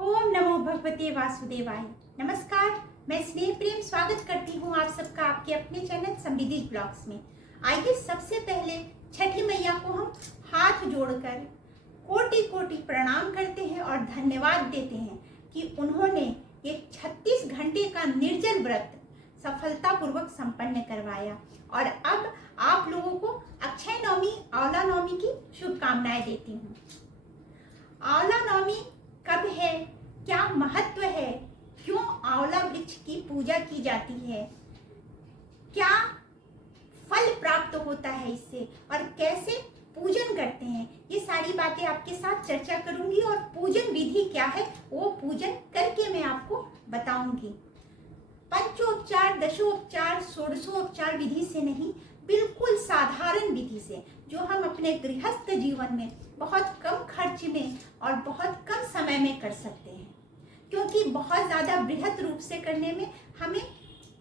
ओम नमो भगवते वासुदेवाय। नमस्कार, मैं स्नेह प्रेम स्वागत करती हूँ आप सबका आपके अपने चैनल समृद्धि ब्लॉग्स में। आइए सबसे पहले छठी मैया को हम हाथ जोड़कर कोटि कोटि प्रणाम करते हैं और धन्यवाद देते हैं कि उन्होंने ये 36 घंटे का निर्जल व्रत सफलतापूर्वक संपन्न करवाया। और अब आप लोगों को अक्षय नवमी, आंवला नवमी की शुभकामनाएं देती हूँ। आंवला नवमी कब है, क्या महत्व है, क्यों आंवला वृक्ष की पूजा की जाती है, क्या फल प्राप्त होता है इससे और कैसे पूजन करते हैं, ये सारी बातें आपके साथ चर्चा करूंगी। और पूजन विधि क्या है वो पूजन करके मैं आपको बताऊंगी। पंचोपचार, दशोपचार, षोडशोपचार विधि से नहीं, बिल्कुल साधारण विधि से, जो हम अपने गृहस्थ जीवन में बहुत कम खर्च में और बहुत कम समय में कर सकते हैं। क्योंकि बहुत ज़्यादा बृहद रूप से करने में हमें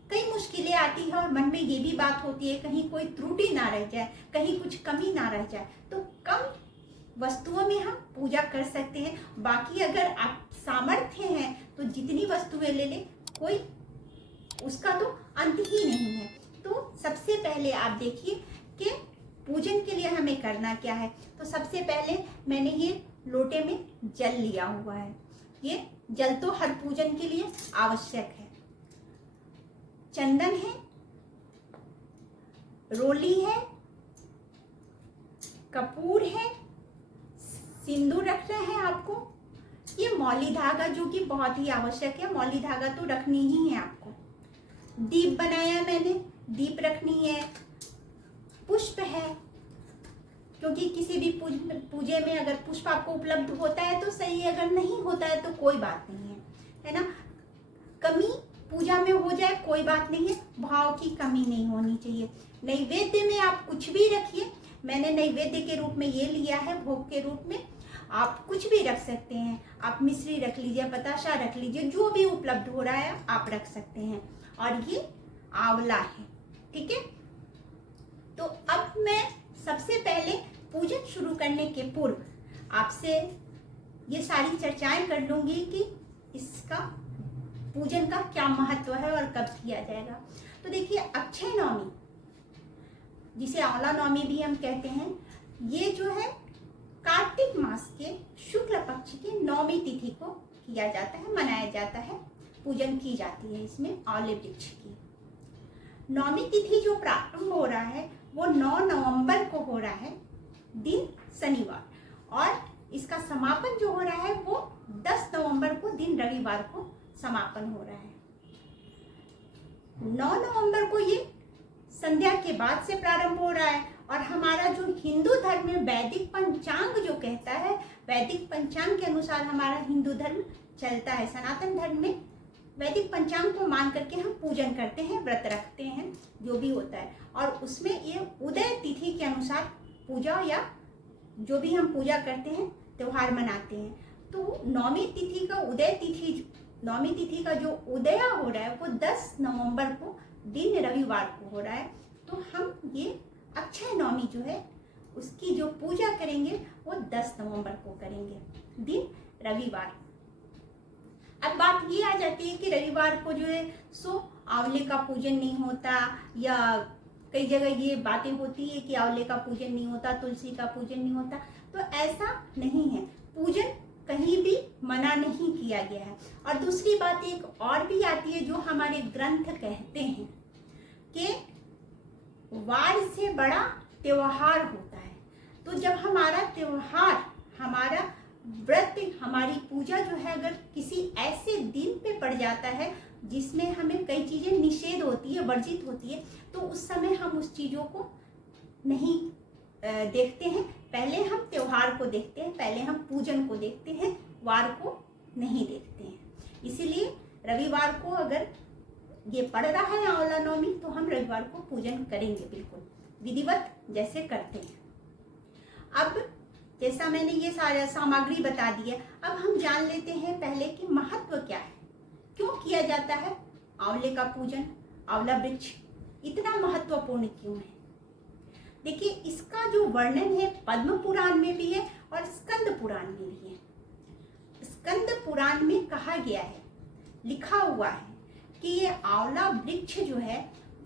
कई मुश्किलें आती है और मन में ये भी बात होती है कहीं कोई त्रुटि ना रह जाए, कहीं कुछ कमी ना रह जाए। तो कम वस्तुओं में हम पूजा कर सकते हैं। बाकी अगर आप सामर्थ्य हैं तो जितनी वस्तुएं ले लें, कोई उसका तो अंत ही नहीं है। तो सबसे पहले आप देखिए कि पूजन के लिए हमें करना क्या है। तो सबसे पहले मैंने ये लोटे में जल लिया हुआ है। ये जल तो हर पूजन के लिए आवश्यक है। चंदन है, रोली है, कपूर है, सिंदूर रखना है आपको। ये मौली धागा जो कि बहुत ही आवश्यक है, मौली धागा तो रखनी ही है आपको। दीप बनाया मैंने, दीप रखनी है। पुष्प है, क्योंकि किसी भी पूजे में अगर पुष्प आपको उपलब्ध होता है तो सही है, अगर नहीं होता है तो कोई बात नहीं है ना। कमी पूजा में हो जाए कोई बात नहीं है, भाव की कमी नहीं होनी चाहिए। नैवेद्य में आप कुछ भी रखिए। मैंने नैवेद्य के रूप में ये लिया है, भोग के रूप में आप कुछ भी रख सकते हैं। आप मिश्री रख लीजिए, बताशा रख लीजिए, जो भी उपलब्ध हो रहा है आप रख सकते हैं। और ये आंवला है, ठीक है। तो अब मैं सबसे पहले पूजन शुरू करने के पूर्व आपसे ये सारी चर्चाएं कर लूंगी कि इसका पूजन का क्या महत्व है और कब किया जाएगा। तो देखिए, अक्षय नवमी, जिसे आंवला नवमी भी हम कहते हैं, ये जो है कार्तिक मास के शुक्ल पक्ष की नवमी तिथि को किया जाता है, मनाया जाता है, पूजन की जाती है इसमें आंवले वृक्ष की। नवमी तिथि जो प्रारंभ हो रहा है वो 9 नवंबर को हो रहा है, दिन शनिवार, और इसका समापन जो हो रहा है वो 10 नवंबर को दिन रविवार को समापन हो रहा है। 9 नवंबर को ये संध्या के बाद से प्रारंभ हो रहा है। और हमारा जो हिंदू धर्म में वैदिक पंचांग जो कहता है, वैदिक पंचांग के अनुसार हमारा हिंदू धर्म चलता है। सनातन धर्म में वैदिक पंचांग को मान करके हम पूजन करते हैं, व्रत रखते हैं, जो भी होता है। और उसमें ये उदय तिथि के अनुसार पूजा या जो भी हम पूजा करते हैं, त्योहार मनाते हैं। तो नवमी तिथि का उदय तिथि, नवमी तिथि का जो उदय हो रहा है वो 10 नवंबर को दिन रविवार को हो रहा है। तो हम ये अक्षय नवमी जो है उसकी जो पूजा करेंगे वो 10 नवंबर को करेंगे, दिन रविवार। अब बात ये आ जाती है कि रविवार को जो है सो आंवले का पूजन नहीं होता, या कई जगह ये बातें होती है कि आंवले का पूजन नहीं होता, तुलसी का पूजन नहीं होता। तो ऐसा नहीं है, पूजन कहीं भी मना नहीं किया गया है। और दूसरी बात एक और भी आती है जो हमारे ग्रंथ कहते हैं कि वार से बड़ा त्योहार होता है। तो जब हमारा त्योहार, हमारा व्रत, हमारी पूजा जो है अगर किसी ऐसे दिन पे पड़ जाता है जिसमें हमें कई चीजें निषेध होती है, वर्जित होती है, तो उस समय हम उस चीजों को नहीं देखते हैं। पहले हम त्योहार को देखते हैं, पहले हम पूजन को देखते हैं, वार को नहीं देखते हैं। इसीलिए रविवार को अगर ये पड़ रहा है आंवला नवमी तो हम रविवार को पूजन करेंगे, बिल्कुल विधिवत जैसे करते हैं। अब जैसा मैंने ये सारा सामग्री बता दी है, अब हम जान लेते हैं पहले कि महत्व क्या है, क्यों किया जाता है आंवले का पूजन, आंवला वृक्ष इतना महत्वपूर्ण क्यों है। देखिए, इसका जो वर्णन है पद्म पुराण में भी है और स्कंद पुराण में भी है। स्कंद पुराण में कहा गया है, लिखा हुआ है कि ये आंवला वृक्ष जो है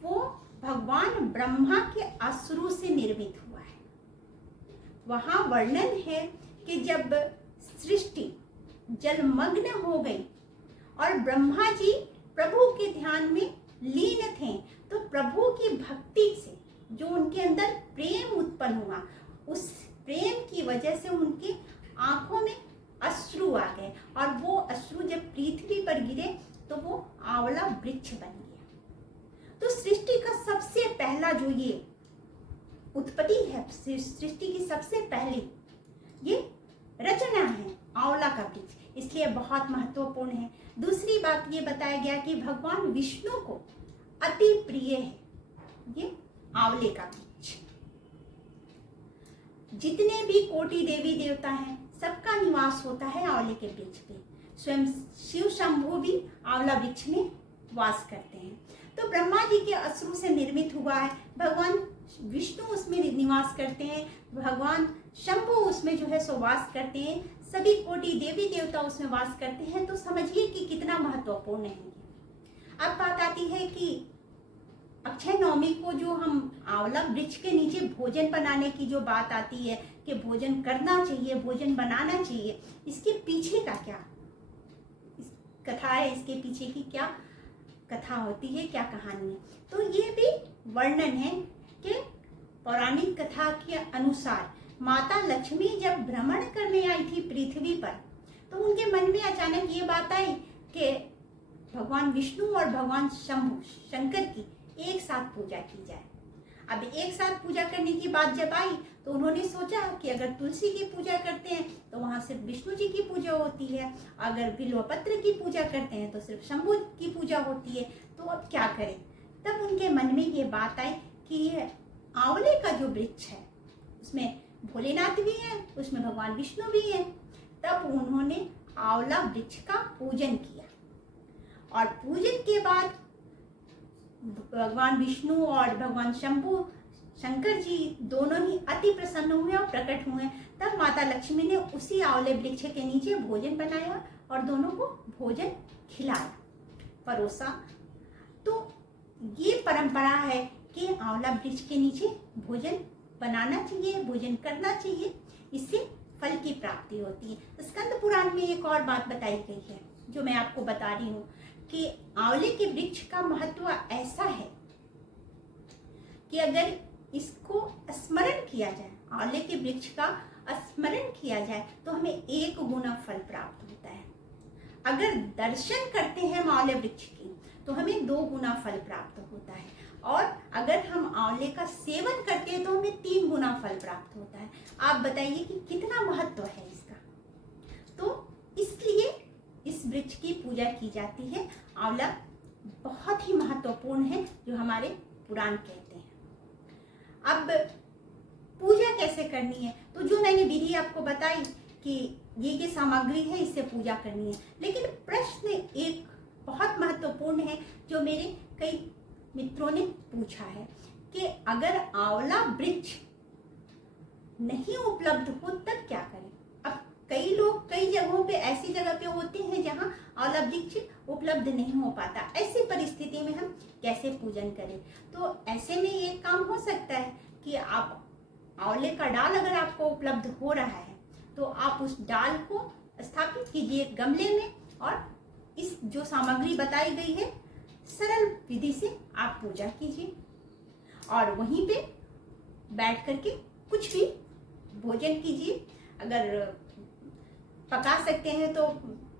वो भगवान ब्रह्मा के अश्रु से निर्मित हुआ है। वहां वर्णन है कि जब सृष्टि जलमग्न हो गई और ब्रह्मा जी प्रभु के ध्यान में लीन थे, तो प्रभु की भक्ति से जो उनके अंदर प्रेम उत्पन्न हुआ, उस प्रेम की वजह से उनकी आंखों में अश्रु आ गए और वो अश्रु जब पृथ्वी पर गिरे तो वो आंवला वृक्ष बन गया। तो सृष्टि का सबसे पहला जो ये उत्पत्ति है, सृष्टि की सबसे पहली ये रचना है आंवला का वृक्ष, इसलिए बहुत महत्वपूर्ण है। दूसरी बात ये बताया गया कि भगवान विष्णु को अति प्रिय है ये आंवले का वृक्ष। जितने भी कोटि देवी देवता हैं सबका निवास होता है आंवले के वृक्ष पे। स्वयं शिव शंभु भी आंवला वृक्ष में वास करते हैं। तो ब्रह्मा जी के अश्रु से निर्मित हुआ है, भगवान विष्णु उसमें निवास करते हैं, भगवान शंभु उसमें जो है सो वास करते हैं, सभी कोटि देवी देवता उसमें वास करते हैं। तो समझिए कि कितना महत्वपूर्ण है। अब बात आती है कि अक्षय नवमी को जो हम आंवला वृक्ष के नीचे भोजन बनाने की जो बात आती है कि भोजन करना चाहिए, भोजन बनाना चाहिए, इसके पीछे का क्या कथा है, इसके पीछे की क्या कथा होती है, क्या कहानी है, तो ये भी वर्णन है कि पौराणिक कथा के अनुसार माता लक्ष्मी जब भ्रमण करने आई थी पृथ्वी पर, तो उनके मन में अचानक ये बात आई कि भगवान विष्णु और भगवान शंभु शंकर की एक साथ पूजा की जाए। अब एक साथ पूजा करने की बात जब आई तो उन्होंने सोचा कि अगर तुलसी की पूजा करते हैं तो वहाँ सिर्फ विष्णु जी की पूजा होती है, अगर बिल्वपत्र की पूजा करते हैं तो सिर्फ शंभु की पूजा होती है, तो अब क्या करें। तब उनके मन में ये बात आई कि ये आंवले का जो वृक्ष है उसमें भोलेनाथ भी हैं, उसमें भगवान विष्णु भी हैं। तब उन्होंने आंवला वृक्ष का पूजन किया और पूजन के बाद भगवान विष्णु और भगवान शंभु शंकर जी दोनों ही अति प्रसन्न हुए और प्रकट हुए। तब माता लक्ष्मी ने उसी आंवले वृक्ष के नीचे भोजन बनाया और दोनों को भोजन खिलाया, परोसा। तो ये परंपरा है कि आंवला वृक्ष के नीचे भोजन बनाना चाहिए, भोजन करना चाहिए, इससे फल की प्राप्ति होती है। स्कंद पुराण में एक और बात बताई गई है जो मैं आपको बता रही हूँ कि आंवले के वृक्ष का महत्व ऐसा है कि अगर इसको स्मरण किया जाए, आंवले के वृक्ष का स्मरण किया जाए तो हमें 1 गुना फल प्राप्त होता है। अगर दर्शन करते हैं आंवले वृक्ष की तो हमें 2 गुना फल प्राप्त होता है, और अगर हम आंवले का सेवन करते हैं तो हमें 3 गुना फल प्राप्त होता है। आप बताइए कि कितना महत्व है इसका। तो इसलिए इस वृक्ष की पूजा की जाती है। आंवला बहुत ही महत्वपूर्ण है जो हमारे पुराण कहते हैं। अब पूजा कैसे करनी है, तो जो मैंने विधि आपको बताई कि ये सामग्री है, इससे पूजा करनी है। लेकिन प्रश्न एक बहुत महत्वपूर्ण है जो मेरे कई मित्रों ने पूछा है कि अगर आंवला वृक्ष नहीं उपलब्ध हो तब क्या करें। अब कई लोग कई जगहों पे ऐसी जगह पे होते हैं जहां आंवला वृक्ष उपलब्ध नहीं हो पाता, ऐसी परिस्थिति में हम कैसे पूजन करें। तो ऐसे में ये काम हो सकता है कि आप आंवले का डाल अगर आपको उपलब्ध हो रहा है तो आप उस डाल को स्थापित कीजिए गमले में, और इस जो सामग्री बताई गई है सरल विधि से आप पूजा कीजिए और वहीं पे बैठ करके कुछ भी भोजन कीजिए। अगर पका सकते हैं तो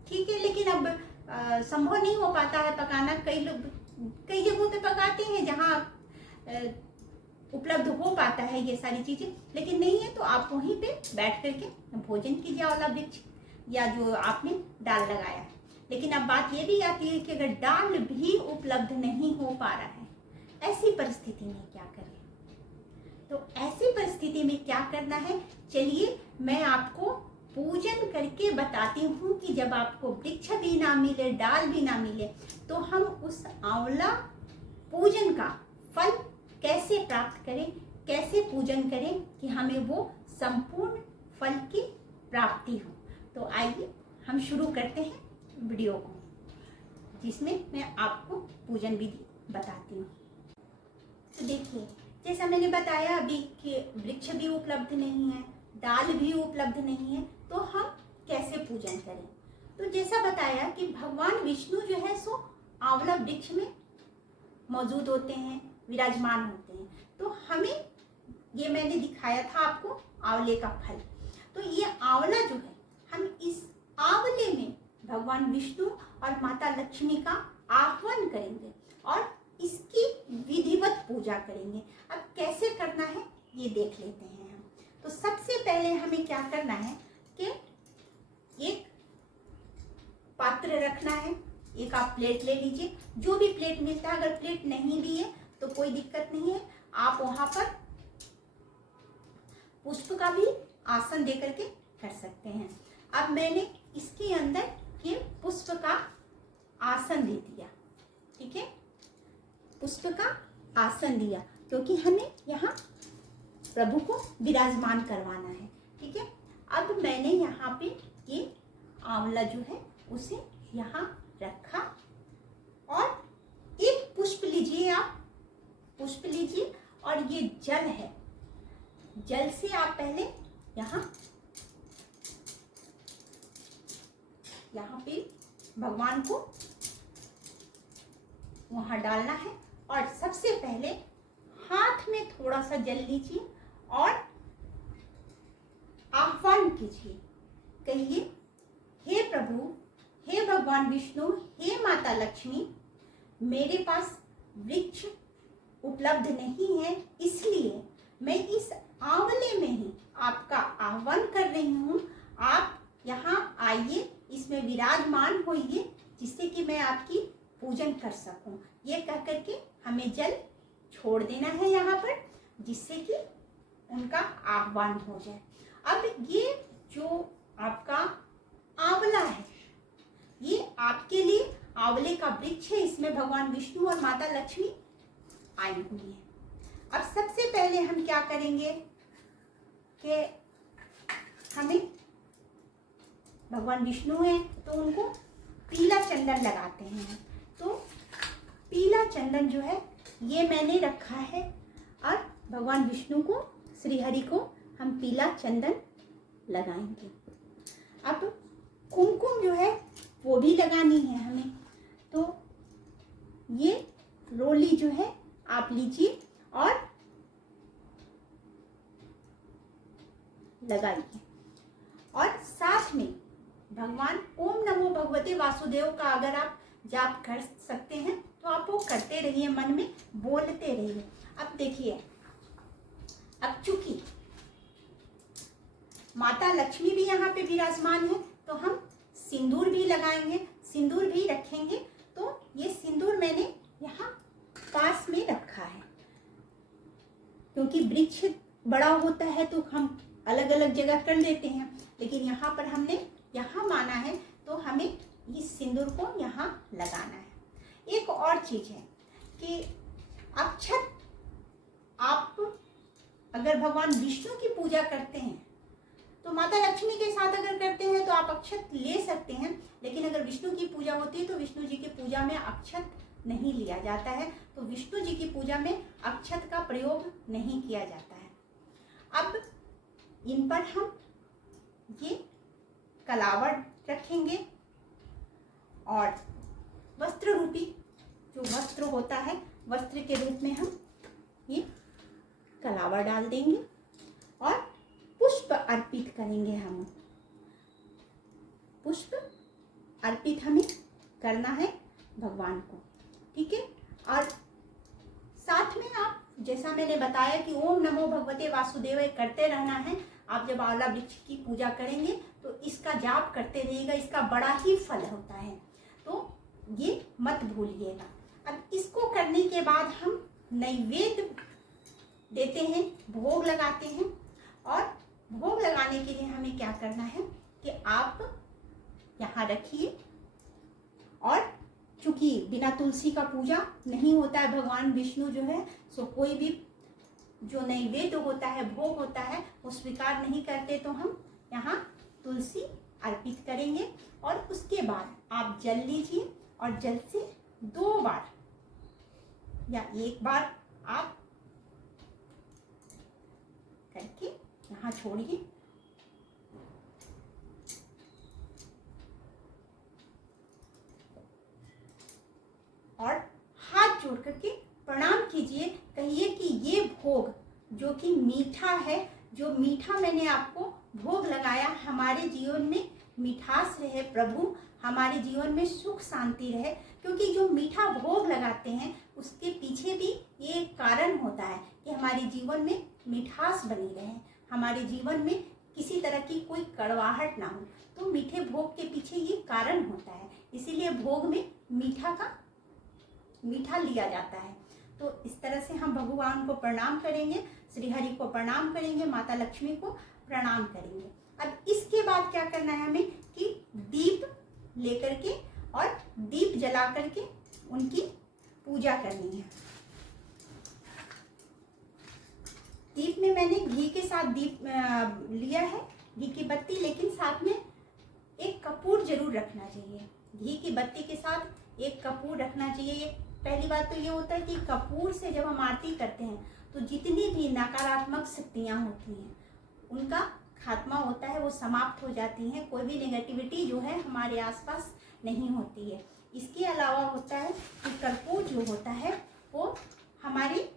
ठीक है, लेकिन अब संभव नहीं हो पाता है पकाना। कई लोग कई जगहों पे पकाते हैं जहाँ उपलब्ध हो पाता है ये सारी चीजें, लेकिन नहीं है तो आप वहीं पे बैठ करके भोजन कीजिए आंवला वृक्ष या जो आपने डाल लगाया है। लेकिन अब बात ये भी आती है कि अगर डाल भी उपलब्ध नहीं हो पा रहा है, ऐसी परिस्थिति में क्या करें। तो ऐसी परिस्थिति में क्या करना है, चलिए मैं आपको पूजन करके बताती हूँ कि जब आपको वृक्ष भी ना मिले, डाल भी ना मिले, तो हम उस आंवला पूजन का फल कैसे प्राप्त करें, कैसे पूजन करें कि हमें वो संपूर्ण फल की प्राप्ति हो। तो आइए हम शुरू करते हैं वीडियो को, जिसमें मैं आपको पूजन विधि बताती हूँ। तो देखिए, जैसा मैंने बताया अभी कि वृक्ष भी उपलब्ध नहीं है, डाल भी उपलब्ध नहीं है, तो हम कैसे पूजन करें। तो जैसा बताया कि भगवान विष्णु जो है सो आंवला वृक्ष में मौजूद होते हैं, विराजमान होते हैं। तो हमें, ये मैंने दिखाया था आपको आंवले का फल, तो ये आंवला जो है, हम इस आंवले में भगवान विष्णु और माता लक्ष्मी का आह्वान करेंगे और इसकी विधिवत पूजा करेंगे। अब कैसे करना है ये देख लेते हैं हम। तो सबसे पहले हमें क्या करना है कि एक पात्र रखना है, एक आप प्लेट ले लीजिए, जो भी प्लेट मिलता है। अगर प्लेट नहीं भी है तो कोई दिक्कत नहीं है, आप वहां पर पुष्प का भी आसन दे करके कर सकते हैं। अब मैंने इसके अंदर ये पुष्प का आसन दे दिया, ठीक है, पुष्प का आसन दिया, क्योंकि हमें यहाँ प्रभु को विराजमान करवाना है, ठीक है। अब मैंने यहाँ पे ये आंवला जो है उसे यहाँ रखा और एक पुष्प लीजिए, आप पुष्प लीजिए और ये जल है, जल से आप पहले यहाँ पे भगवान को वहां डालना है। और सबसे पहले हाथ में थोड़ा सा जल लीजिए और आह्वान कीजिए, कहिए, हे प्रभु, हे भगवान विष्णु, हे माता लक्ष्मी, मेरे पास वृक्ष उपलब्ध नहीं है, इसलिए मैं इस आंवले में ही आपका आह्वान कर रही हूँ। आप यहाँ आइए, इसमें विराजमान होइए, जिससे कि मैं आपकी पूजन कर सकूं। ये कह करके हमें जल छोड़ देना है यहाँ पर, जिससे कि उनका आह्वान हो जाए। अब ये जो आपका आंवला है, ये आपके लिए आंवले का वृक्ष है, इसमें भगवान विष्णु और माता लक्ष्मी आई हुई है। अब सबसे पहले हम क्या करेंगे कि हमें, भगवान विष्णु है तो उनको पीला चंदन लगाते हैं। तो पीला चंदन जो है ये मैंने रखा है और भगवान विष्णु को, श्री हरि को हम पीला चंदन लगाएंगे। अब कुमकुम जो है वो भी लगानी है हमें। तो ये रोली जो है आप लीजिए और लगाइए। और साथ में भगवान ओम नमो भगवते वासुदेव का अगर आप जाप कर सकते हैं तो आप वो करते रहिए, मन में बोलते रहिए। अब देखिए, अब चूंकि माता लक्ष्मी भी यहाँ पे विराजमान है तो हम सिंदूर भी लगाएंगे, सिंदूर भी रखेंगे। तो ये सिंदूर मैंने यहाँ पास में रखा है, क्योंकि वृक्ष बड़ा होता है तो हम अलग अलग जगह कर लेते हैं, लेकिन यहाँ पर हमने यहाँ माना है तो हमें इस सिंदूर को यहाँ लगाना है। एक और चीज है कि अक्षत, आप अगर भगवान विष्णु की पूजा करते हैं तो माता लक्ष्मी के साथ अगर करते हैं तो आप अक्षत ले सकते हैं, लेकिन अगर विष्णु की पूजा होती है तो विष्णु जी की पूजा में अक्षत नहीं लिया जाता है। तो विष्णु जी की पूजा में अक्षत का प्रयोग नहीं किया जाता है। अब इन पर हम ये कलावड़ रखेंगे और वस्त्र रूपी जो वस्त्र होता है, वस्त्र के रूप में हम ये कलावड़ डाल देंगे और पुष्प अर्पित करेंगे। हम पुष्प अर्पित हमें करना है भगवान को, ठीक है। और साथ में आप, जैसा मैंने बताया कि ओम नमो भगवते वासुदेवाय करते रहना है। आप जब आंवला वृक्ष की पूजा करेंगे तो इसका जाप करते रहिएगा, इसका बड़ा ही फल होता है, तो ये मत भूलिएगा। अब इसको करने के बाद हम नैवेद्य देते हैं, भोग लगाते हैं। और भोग लगाने के लिए हमें क्या करना है कि आप यहाँ रखिए। और चूंकि बिना तुलसी का पूजा नहीं होता है, भगवान विष्णु जो है सो कोई भी जो नैवेद्य होता है, भोग होता है, वो स्वीकार नहीं करते, तो हम यहाँ तुलसी अर्पित करेंगे। और उसके बाद आप जल लीजिए और जल से 2 बार या 1 बार आप करके यहाँ छोड़िए। और हाथ जोड़ करके प्रणाम कीजिए, कहिए कि ये भोग जो कि मीठा है, जो मीठा मैंने आपको भोग लगाया, हमारे जीवन में मिठास रहे प्रभु, हमारे जीवन में सुख शांति रहे। क्योंकि जो मीठा भोग लगाते हैं उसके पीछे भी ये कारण होता है कि हमारे जीवन में मिठास बनी रहे, हमारे जीवन में किसी तरह की कोई कड़वाहट ना हो। तो मीठे भोग के पीछे ये कारण होता है, इसीलिए भोग में मीठा लिया जाता है। तो इस तरह से हम भगवान को प्रणाम करेंगे, श्री हरि को प्रणाम करेंगे, माता लक्ष्मी को प्रणाम करेंगे। अब इसके बाद क्या करना है हमें कि दीप लेकर के और दीप जला करके उनकी पूजा करनी है। दीप में मैंने घी के साथ दीप लिया है, घी की बत्ती, लेकिन साथ में एक कपूर जरूर रखना चाहिए। घी की बत्ती के साथ एक कपूर रखना चाहिए। पहली बात तो ये होता है कि कपूर से जब हम आरती करते हैं तो जितनी भी नकारात्मक शक्तियाँ होती हैं उनका खात्मा होता है, वो समाप्त हो जाती हैं। कोई भी नेगेटिविटी जो है हमारे आसपास नहीं होती है। इसके अलावा होता है कि कर्पूर जो होता है वो हमारे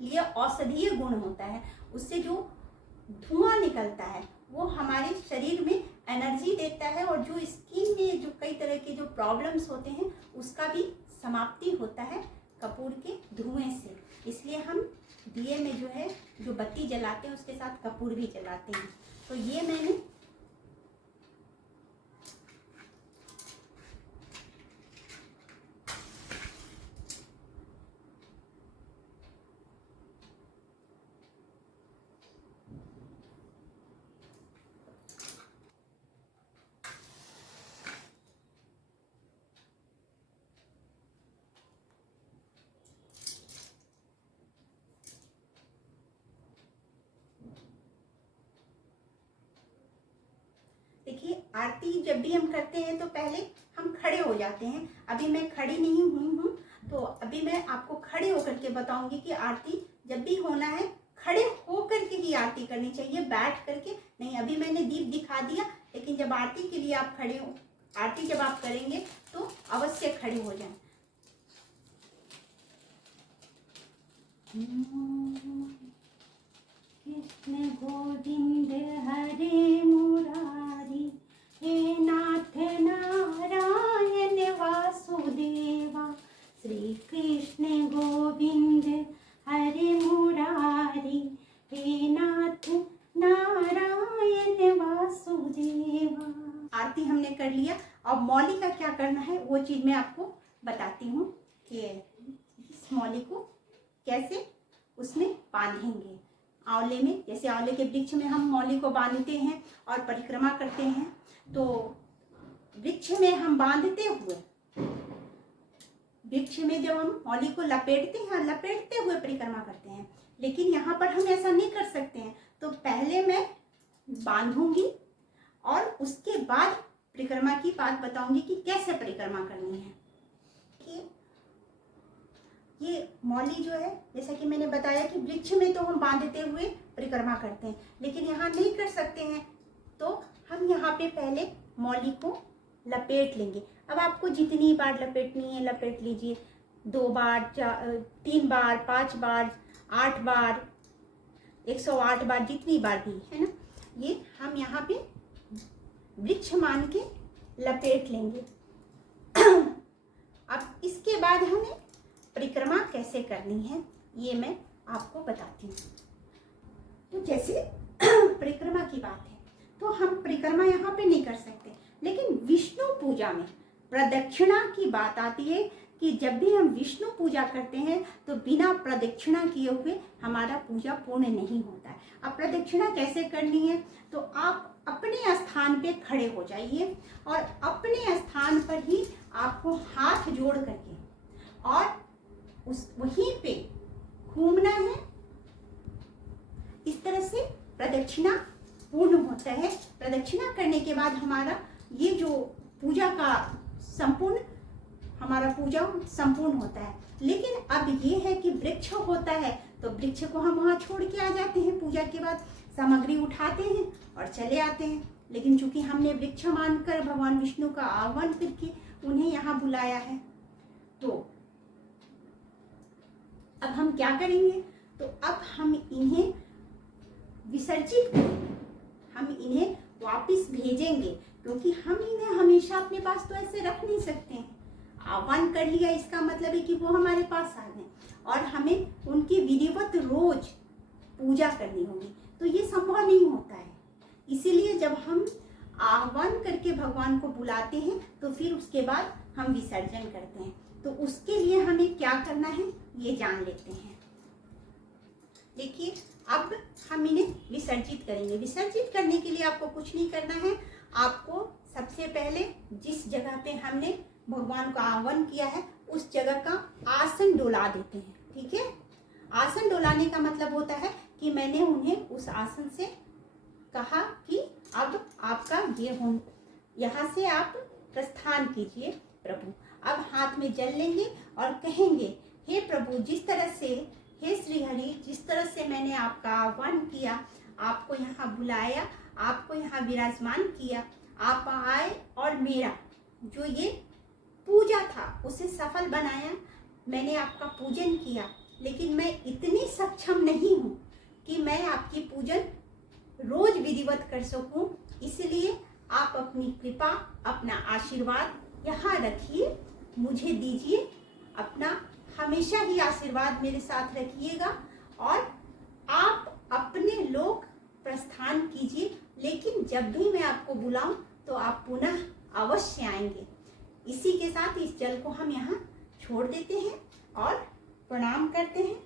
लिए औषधीय गुण होता है। उससे जो धुआं निकलता है वो हमारे शरीर में एनर्जी देता है, और जो स्किन में जो कई तरह के जो प्रॉब्लम्स होते हैं उसका भी समाप्ति होता है कपूर के धुएं से। इसलिए हम दिए में जो है जो बत्ती जलाते हैं उसके साथ कपूर भी जलाते हैं। तो ये मैंने देखिए, आरती जब भी हम करते हैं तो पहले हम खड़े हो जाते हैं। अभी मैं खड़ी नहीं हुई हूँ, तो अभी मैं आपको खड़े होकर के बताऊंगी कि आरती जब भी होना है खड़े होकर के ही आरती करनी चाहिए, बैठ करके नहीं। अभी मैंने दीप दिखा दिया, लेकिन जब आरती के लिए आप खड़े हो, आरती जब आप करेंगे तो अवश्य खड़े हो जाएं। कृष्ण गोविंद हरे मुरारी, हे नाथ नारायण वासुदेवा। श्री कृष्ण गोविंद हरे मुरारी, हे नाथ नारायण वासुदेवा। आरती हमने कर लिया। अब मौली का क्या करना है वो चीज मैं आपको बताती हूँ कि इस मौली को कैसे उसमें बांधेंगे। आंवले में, जैसे आंवले के वृक्ष में हम मौली को बांधते हैं और परिक्रमा करते हैं, तो वृक्ष में हम बांधते हुए, वृक्ष में जब हम मौली को लपेटते हैं, लपेटते हुए परिक्रमा करते हैं। लेकिन यहाँ पर हम ऐसा नहीं कर सकते हैं। तो पहले मैं बांधूंगी और उसके बाद परिक्रमा की बात बताऊंगी कि कैसे परिक्रमा करनी है। कि ये मौली जो है, जैसा कि मैंने बताया कि वृक्ष में तो हम बांधते हुए परिक्रमा करते हैं, लेकिन यहाँ नहीं कर सकते हैं। तो हम यहाँ पे पहले मौली को लपेट लेंगे। अब आपको जितनी बार लपेटनी है लपेट लीजिए, 2 बार, 3 बार, 5 बार, 8 बार, 108 बार, जितनी बार भी है ना। ये हम यहाँ पे वृक्ष मान के लपेट लेंगे। अब इसके बाद हमें परिक्रमा कैसे करनी है ये मैं आपको बताती हूँ। तो जैसे परिक्रमा की बात है तो हम परिक्रमा यहाँ पे नहीं कर सकते, लेकिन विष्णु पूजा में प्रदक्षिणा की बात आती है कि जब भी हम विष्णु पूजा करते हैं तो बिना प्रदक्षिणा किए हुए हमारा पूजा पूर्ण नहीं होता है। अब प्रदक्षिणा कैसे करनी है, तो आप अपने स्थान पे खड़े हो जाइए और अपने स्थान पर ही आपको हाथ जोड़ करके और उस वहीं पे घूमना है। इस तरह से प्रदक्षिणा पूर्ण होता है। प्रदक्षिणा करने के बाद हमारा ये जो पूजा का संपूर्ण हमारा पूजा संपूर्ण होता है। लेकिन अब ये है कि वृक्ष होता है तो वृक्ष को हम वहाँ छोड़ के आ जाते हैं, पूजा के बाद सामग्री उठाते हैं और चले आते हैं। लेकिन चूंकि हमने वृक्ष मानकर भगवान विष्णु का आह्वान करके उन्हें यहाँ बुलाया है, तो अब हम क्या करेंगे, तो अब हम इन्हें विसर्जित करेंगे, हम इन्हें वापस भेजेंगे, क्योंकि हम इन्हें हमेशा अपने पास तो ऐसे रख नहीं सकते हैं। आह्वान कर लिया इसका मतलब है कि वो हमारे पास आ गए और हमें उनकी विधिवत रोज पूजा करनी होगी, तो ये संभव नहीं होता है। इसीलिए जब हम आह्वान करके भगवान को बुलाते हैं तो फिर उसके बाद हम विसर्जन करते हैं। तो उसके लिए हमें क्या करना है ये जान लेते हैं। देखिए, अब हम इन्हें विसर्जित करेंगे। विसर्जित करने के लिए आपको कुछ नहीं करना है। आपको सबसे पहले जिस जगह पे हमने भगवान का आह्वान किया है उस जगह का आसन डोला देते हैं। ठीक है, आसन डोलाने का मतलब होता है कि मैंने उन्हें उस आसन से कहा कि अब आपका ये हो, यहाँ से आप प्रस्थान कीजिए प्रभु। अब हाथ में जल लेंगे और कहेंगे, हे प्रभु, जिस तरह से, हे श्री हरि, जिस तरह से मैंने आपका आह्वान किया, आपको यहाँ बुलाया, आपको यहाँ विराजमान किया, आप आए और मेरा जो ये पूजा था उसे सफल बनाया, मैंने आपका पूजन किया, लेकिन मैं इतनी सक्षम नहीं हूँ कि मैं आपकी पूजन रोज विधिवत कर सकूं। इसलिए आप अपनी कृपा, अपना आशीर्वाद यहाँ रखिए, मुझे दीजिए, अपना हमेशा ही आशीर्वाद मेरे साथ रखिएगा और आप अपने लोक प्रस्थान कीजिए। लेकिन जब भी मैं आपको बुलाऊं तो आप पुनः अवश्य आएंगे। इसी के साथ इस जल को हम यहाँ छोड़ देते हैं और प्रणाम करते हैं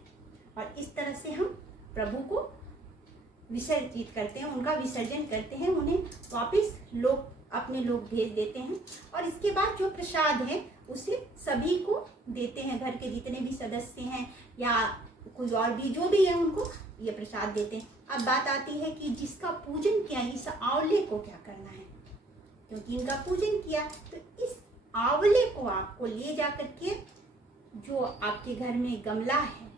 और इस तरह से हम प्रभु को विसर्जित करते हैं, उनका विसर्जन करते हैं, उन्हें वापस अपने लोग भेज देते हैं। और इसके बाद जो प्रसाद है उसे सभी को देते हैं, घर के जितने भी सदस्य हैं या कोई और भी जो भी है उनको ये प्रसाद देते हैं। अब बात आती है कि जिसका पूजन किया, इस आंवले को क्या करना है, क्योंकि इनका पूजन किया तो इस आंवले को आपको ले जा करके जो आपके घर में गमला है,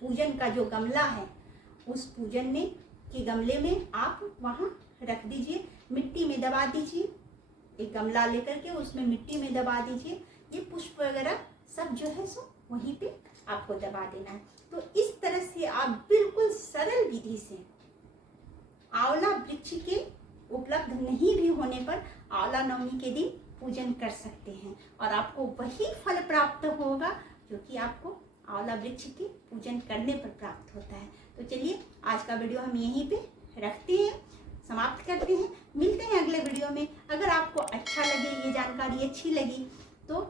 पूजन का जो गमला है, उस पूजन में के गमले में आप वहाँ रख दीजिए, मिट्टी में दबा दीजिए। एक गमला लेकर के उसमें मिट्टी में दबा दीजिए। ये पुष्प वगैरह सब जो है सो वहीं पे आपको दबा देना है। तो इस तरह से आप बिल्कुल सरल विधि से आंवला वृक्ष के उपलब्ध नहीं भी होने पर आंवला नवमी के दिन पूजन कर सकते हैं और आपको वही फल प्राप्त होगा जो कि आपको आंवला वृक्ष के पूजन करने पर प्राप्त होता है। तो चलिए, आज का वीडियो हम यहीं पे रखते हैं, समाप्त करते हैं। मिलते हैं अगले वीडियो में। अगर आपको अच्छा लगे, ये जानकारी अच्छी लगी तो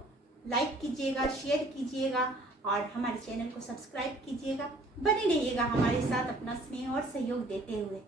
लाइक कीजिएगा, शेयर कीजिएगा और हमारे चैनल को सब्सक्राइब कीजिएगा। बने रहिएगा हमारे साथ अपना स्नेह और सहयोग देते हुए।